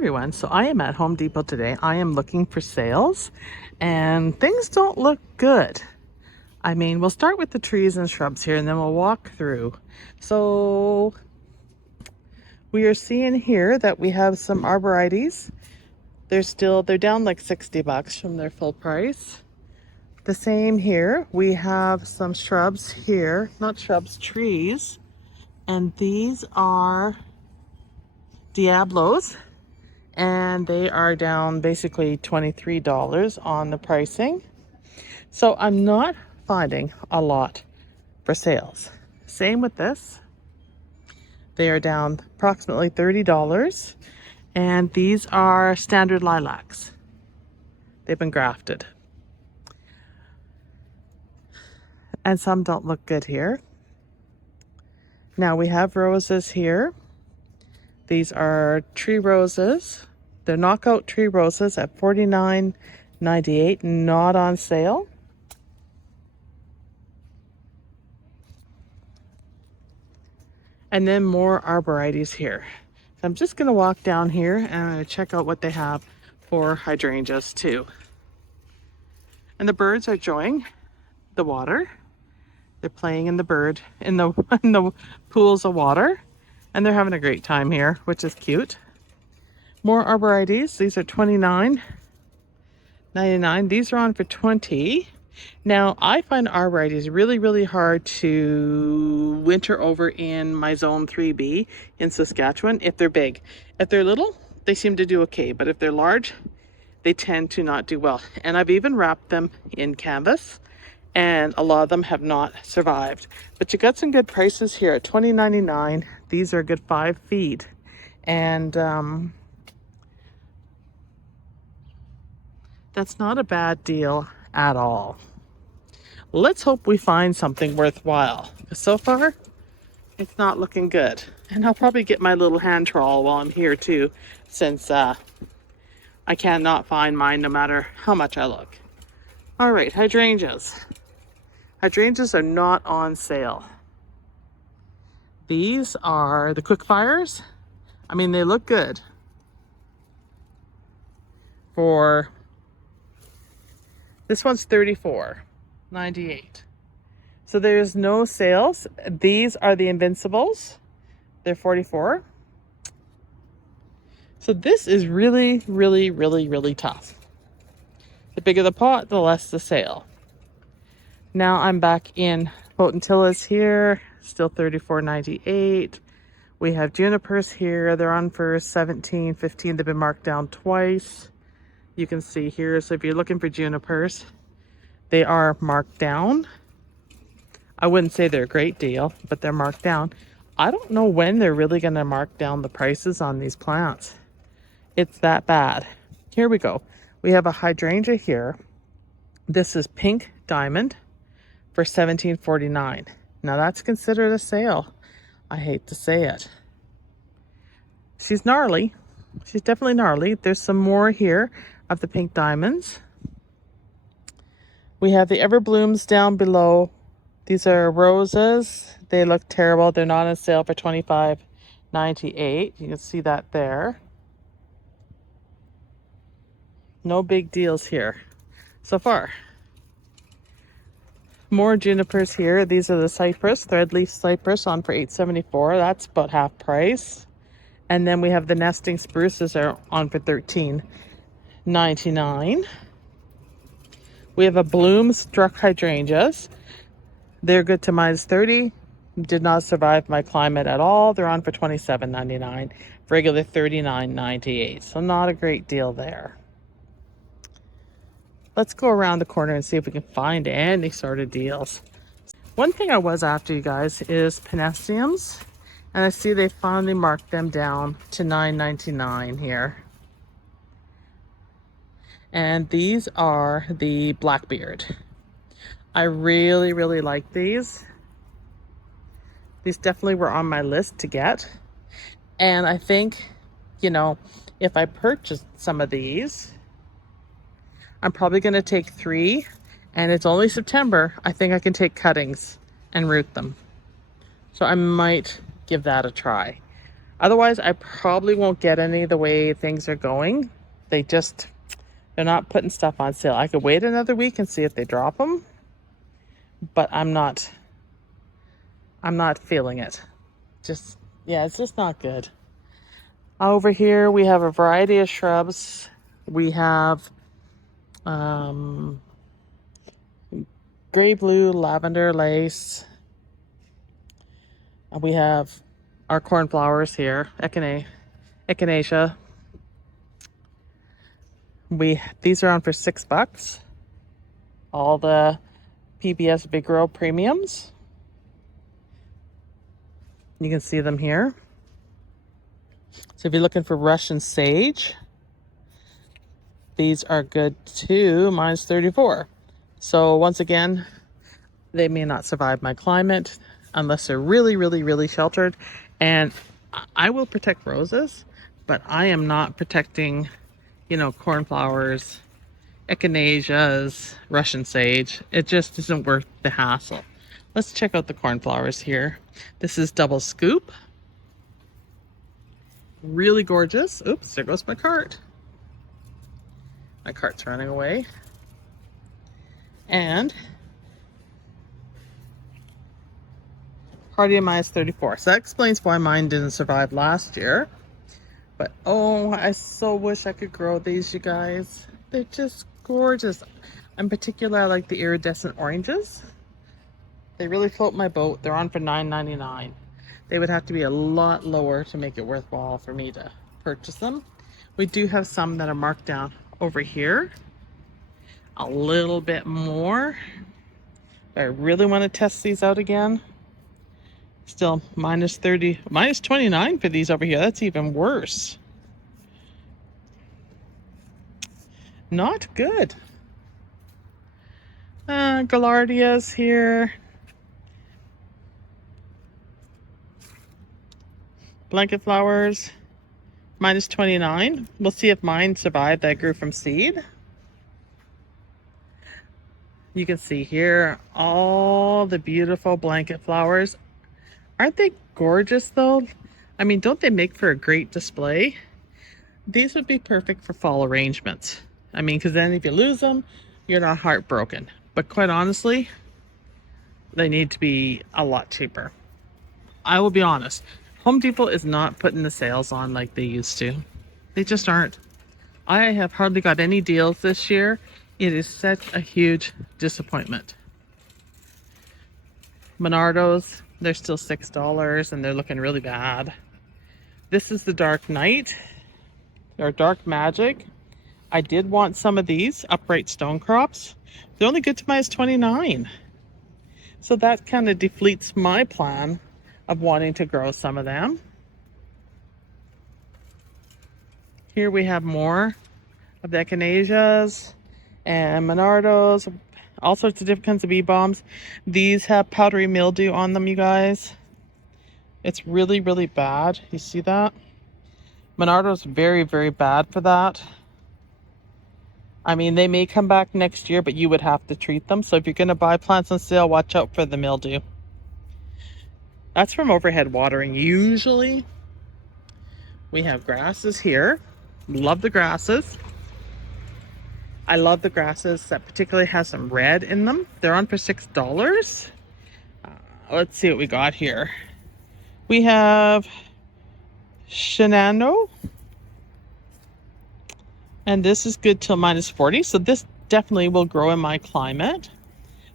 everyone, so I am at Home Depot today. I am looking for sales and things don't look good. I mean, we'll start with the trees and shrubs here and then we'll walk through. So we are seeing here that we have some arborvitaes. They're down like 60 bucks from their full price. The same here. We have some shrubs here, not shrubs, trees. And these are Diablos. And they are down basically $23 on the pricing. So I'm not finding a lot for sales. Same with this. They are down approximately $30. And these are standard lilacs. They've been grafted. And some don't look good here. Now we have roses here. These are tree roses. They're knockout tree roses at $49.98, not on sale. And then more arborvitaes here. So I'm just gonna walk down here and I'm gonna check out what they have for hydrangeas too. And the birds are enjoying the water. They're playing in the pools of water. And they're having a great time here, which is cute. More arborvitaes. These are $29.99. These are on for $20. Now, I find arborvitaes really, really hard to winter over in my zone 3B in Saskatchewan if they're big. If they're little, they seem to do okay. But if they're large, they tend to not do well. And I've even wrapped them in canvas. And a lot of them have not survived. But you got some good prices here at $20.99. These are a good 5 feet. And that's not a bad deal at all. Let's hope we find something worthwhile. So far, it's not looking good. And I'll probably get my little hand trowel while I'm here too, since I cannot find mine no matter how much I look. All right, hydrangeas. Hydrangeas are not on sale. These are the quick fires. I mean, they look good. For this one's $34.98. So there's no sales. These are the Invincibles. They're $44. So this is really, really, really, really tough. The bigger the pot, the less the sale. Now I'm back in Potentillas here, still $34.98. We have junipers here. They're on for $17.15. They've been marked down twice. You can see here. So if you're looking for junipers, they are marked down. I wouldn't say they're a great deal, but they're marked down. I don't know when they're really going to mark down the prices on these plants. It's that bad. Here we go. We have a hydrangea here. This is Pink Diamond for $17.49. Now that's considered a sale. I hate to say it. She's gnarly. She's definitely gnarly. There's some more here of the pink diamonds. We have the Everblooms down below. These are roses. They look terrible. They're not on sale for $25.98. You can see that there. No big deals here so far. More junipers here. These are the cypress, threadleaf cypress, on for $8.74. That's about half price. And then we have the nesting spruces are on for $13.99. We have a bloom struck hydrangeas. They're good to -30. Did not survive my climate at all. They're on for $27.99. Regular $39.98. So not a great deal there. Let's go around the corner and see if we can find any sort of deals. One thing I was after, you guys, is Panaceums. And I see they finally marked them down to $9.99 here. And these are the Blackbeard. I really, really like these. These definitely were on my list to get. And I think, you know, if I purchased some of these, I'm probably going to take 3, and it's only September. I think I can take cuttings and root them. So I might give that a try. Otherwise, I probably won't get any the way things are going. They're not putting stuff on sale. I could wait another week and see if they drop them, but I'm not feeling it. Yeah, it's just not good. Over here, we have a variety of shrubs. We have gray blue lavender lace. We have our cornflowers here, echinacea. These are on for $6. All the PBS Big Row premiums. You can see them here. So if you're looking for Russian sage, these are good too, minus 34. So once again, they may not survive my climate unless they're really, really, really sheltered. And I will protect roses, but I am not protecting, cornflowers, echinaceas, Russian sage. It just isn't worth the hassle. Let's check out the cornflowers here. This is double scoop. Really gorgeous. Oops, there goes my cart. My cart's running away. And Hardy minus 34. So that explains why mine didn't survive last year. But oh, I so wish I could grow these, you guys. They're just gorgeous. In particular, I like the iridescent oranges. They really float my boat. They're on for $9.99. They would have to be a lot lower to make it worthwhile for me to purchase them. We do have some that are marked down over here a little bit more. I really want to test these out again. Still minus 30, minus 29 for these over here. That's even worse. Not good. Gaillardias here. Blanket flowers, minus 29. We'll see if mine survived that grew from seed. You can see here all the beautiful blanket flowers. Aren't they gorgeous though? I mean, don't they make for a great display? These would be perfect for fall arrangements. I mean, because then if you lose them, you're not heartbroken. But quite honestly, they need to be a lot cheaper. I will be honest. Home Depot is not putting the sales on like they used to. They just aren't. I have hardly got any deals this year. It is such a huge disappointment. Monardos, they're still $6 and they're looking really bad. This is the Dark Knight or Dark Magic. I did want some of these upright stone crops. They're only good to minus 29. So that kind of defeats my plan of wanting to grow some of them. Here we have more of the echinaceas and monardos, all sorts of different kinds of bee balms. These have powdery mildew on them, you guys. It's really, really bad. You see that? Monardo's very, very bad for that. I mean, they may come back next year, but you would have to treat them. So if you're going to buy plants on sale, watch out for the mildew. That's from overhead watering usually. We have grasses here. Love the grasses. I love the grasses that particularly has some red in them. They're on for $6. Let's see what we got here. We have Shenandoah. And this is good till minus 40. So this definitely will grow in my climate.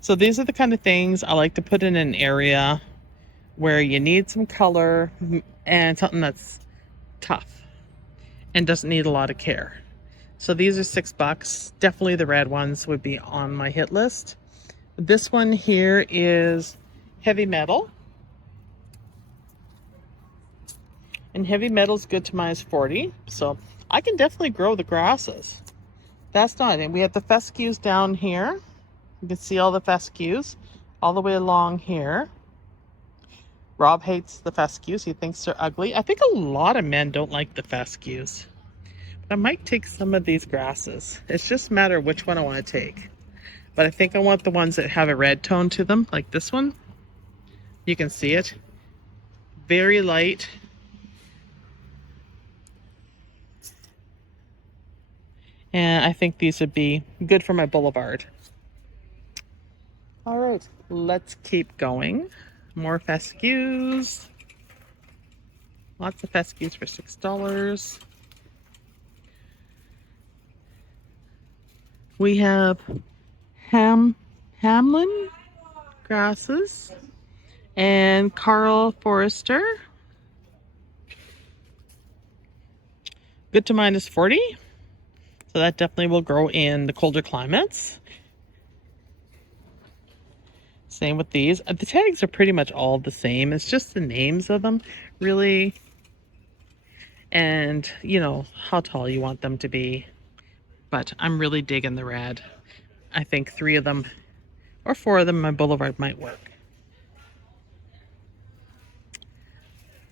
So these are the kind of things I like to put in an area where you need some color and something that's tough and doesn't need a lot of care. So these are $6. Definitely the red ones would be on my hit list. This one here is heavy metal. And heavy metal is good to minus 40. So I can definitely grow the grasses. That's not it. We have the fescues down here. You can see all the fescues all the way along here. Rob hates the fescues. He thinks they're ugly. I think a lot of men don't like the fescues. But I might take some of these grasses. It's just a matter of which one I want to take. But I think I want the ones that have a red tone to them, like this one. You can see it. Very light. And I think these would be good for my boulevard. All right, let's keep going. More fescues. Lots of fescues for $6. We have Hamlin grasses and Carl Forrester. Good to -40. So that definitely will grow in the colder climates. Same with these. The tags are pretty much all the same. It's just the names of them, really. And, you know, how tall you want them to be. But I'm really digging the red. I think 3 of them or 4 of them on my boulevard might work.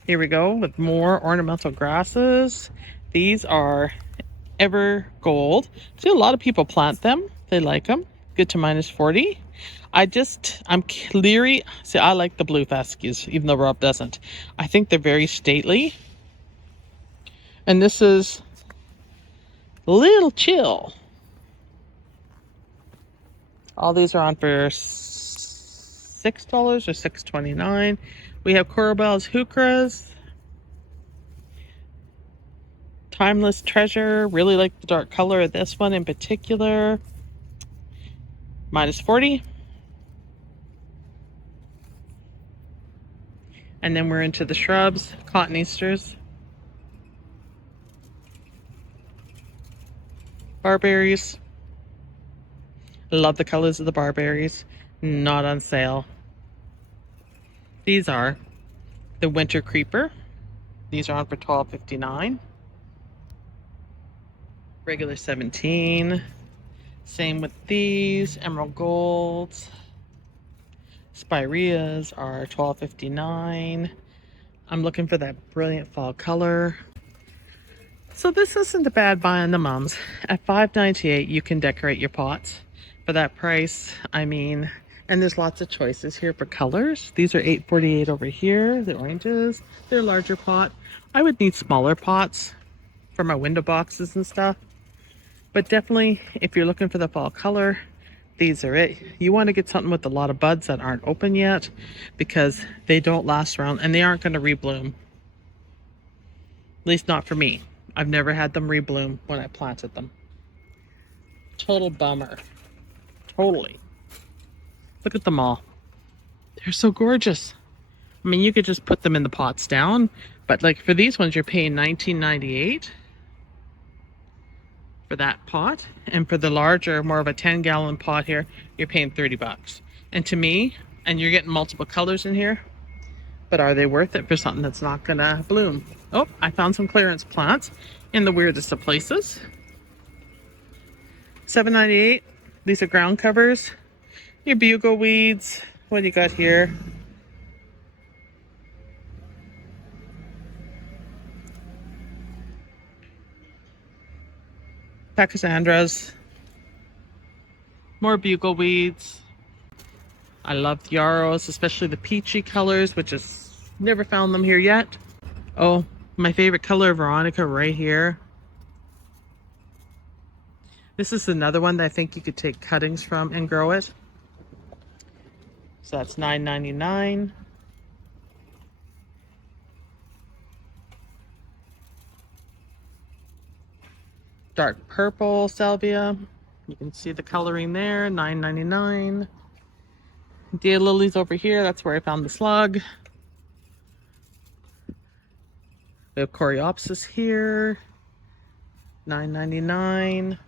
Here we go with more ornamental grasses. These are Ever Gold. See, a lot of people plant them. They like them. Good to -40. I'm leery. See, I like the blue fescues, even though Rob doesn't. I think they're very stately. And this is Little Chill. All these are on for $6 or $6.29. We have Corabel's Heucheras. Timeless Treasure. Really like the dark color of this one in particular. -40. And then we're into the shrubs. Cotton Easters. Barberries. Love the colors of the barberries. Not on sale. These are the Winter Creeper. These are on for $12.59. Regular 17. Same with these. Emerald Golds. Spireas are $12.59. I'm looking for that brilliant fall color. So this isn't a bad buy on the mums. At $5.98 you can decorate your pots for that price. I mean, and there's lots of choices here for colors. These are $8.48 over here, the oranges. They're a larger pot. I would need smaller pots for my window boxes and stuff. But definitely, if you're looking for the fall color, these are it. You want to get something with a lot of buds that aren't open yet, because they don't last around and they aren't going to rebloom. At least not for me. I've never had them rebloom when I planted them. Total bummer. Totally. Look at them all. They're so gorgeous. I mean, you could just put them in the pots down, but like for these ones, you're paying $19.98 for that pot. And for the larger, more of a 10-gallon pot here, you're paying $30. And to me, and you're getting multiple colors in here, but are they worth it for something that's not gonna bloom? Oh, I found some clearance plants in the weirdest of places. $7.98. These are ground covers. Your bugle weeds. What do you got here? Pachysandras. More bugle weeds. I love the yarrows, especially the peachy colors, which is never found them here yet. Oh, my favorite color, Veronica, right here. This is another one that I think you could take cuttings from and grow it. So that's $9.99. Dark purple salvia. You can see the coloring there, $9.99. Daylilies over here, that's where I found the slug. We have Coreopsis here, $9.99.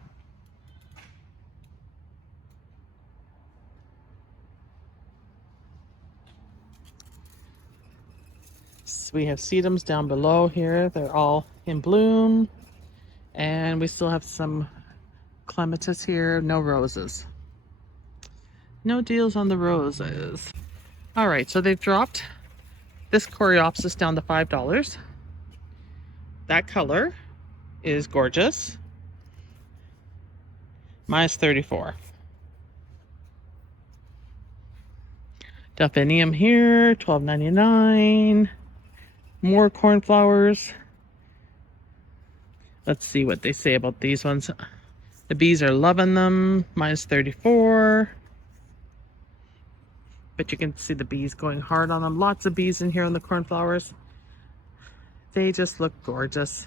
So we have sedums down below here. They're all in bloom. And we still have some clematis here, no roses. No deals on the roses. All right, so they've dropped this Coreopsis down to $5. That color is gorgeous. -34. Delphinium here, $12.99. More cornflowers. Let's see what they say about these ones. The bees are loving them. Minus 34. But you can see the bees going hard on them. Lots of bees in here on the cornflowers. They just look gorgeous.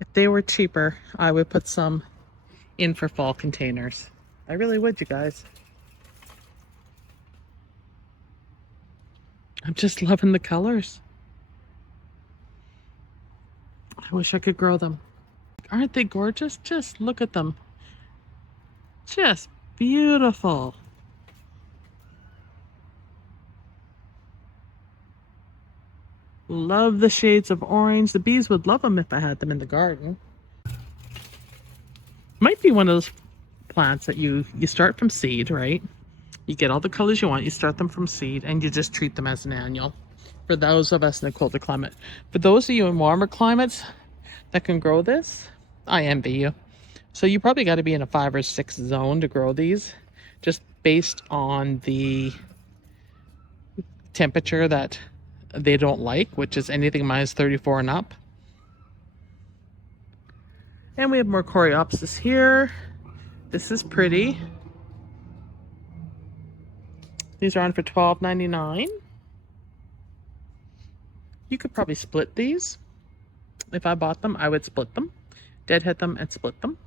If they were cheaper, I would put some in for fall containers. I really would, you guys. I'm just loving the colors. I wish I could grow them. Aren't they gorgeous? Just look at them. Just beautiful. Love the shades of orange. The bees would love them if I had them in the garden. Might be one of those plants that you start from seed, right? You get all the colors you want, you start them from seed, and you just treat them as an annual. For those of us in a colder climate. For those of you in warmer climates that can grow this, I envy you. So you probably got to be in a 5 or 6 zone to grow these, just based on the temperature that they don't like, which is anything minus 34 and up. And we have more Coreopsis here. This is pretty. These are on for $12.99. You could probably split these. If I bought them, I would split them. Deadhead them and split them.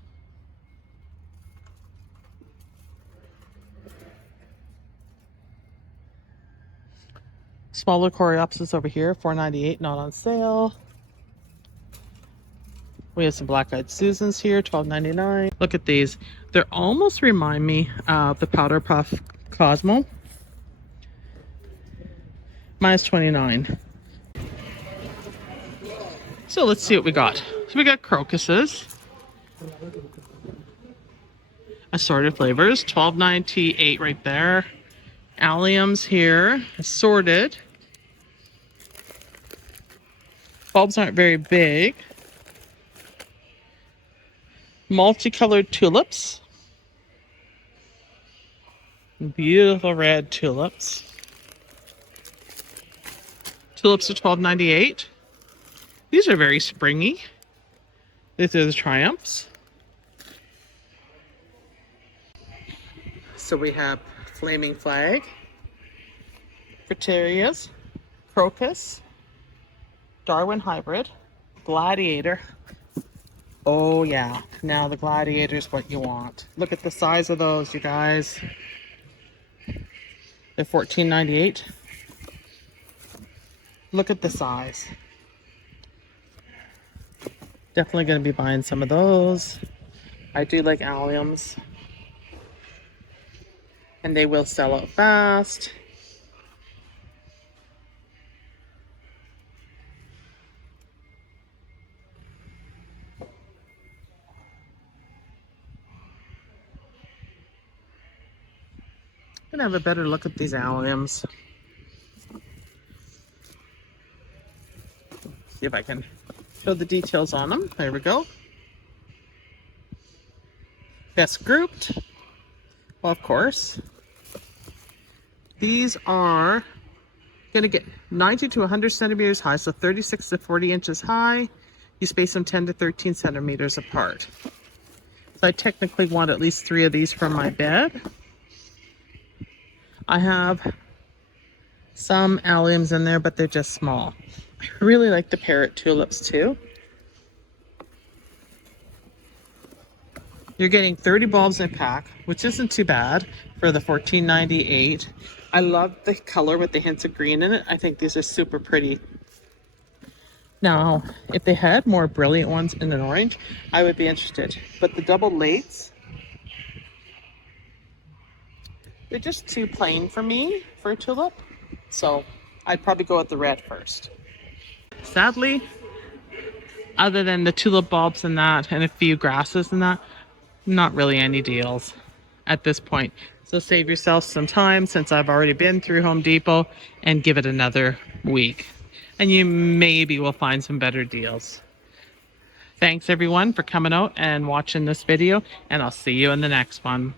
Smaller Coreopsis over here, $4.98, not on sale. We have some Black-Eyed Susans here, $12.99. Look at these. They almost remind me of the Powder Puff Cosmo. Minus 29. So let's see what we got. So we got crocuses. Assorted flavors, $12.98 right there. Alliums here, assorted. Bulbs aren't very big. Multicolored tulips. Beautiful red tulips. Tulips are $12.98. These are very springy. These are the Triumphs. So we have Flaming Flag, Fraterias, Crocus, Darwin Hybrid, Gladiator. Oh yeah, now the Gladiator is what you want. Look at the size of those, you guys. They're $14.98. Look at the size. Definitely going to be buying some of those. I do like alliums. And they will sell out fast. I'm gonna have a better look at these alliums. See if I can show the details on them. There we go. Best grouped. Well, of course. These are going to get 90 to 100 centimeters high, so 36 to 40 inches high. You space them 10 to 13 centimeters apart. So I technically want at least 3 of these from my bed. I have some alliums in there, but they're just small. I really like the parrot tulips too. You're getting 30 bulbs in a pack, which isn't too bad for the $14.98. I love the color with the hints of green in it. I think these are super pretty. Now, if they had more brilliant ones in an orange, I would be interested. But the double lates, they're just too plain for me for a tulip. So I'd probably go with the red first. Sadly, other than the tulip bulbs and that, and a few grasses and that, not really any deals at this point. So save yourself some time, since I've already been through Home Depot, and give it another week. And you maybe will find some better deals. Thanks everyone for coming out and watching this video, and I'll see you in the next one.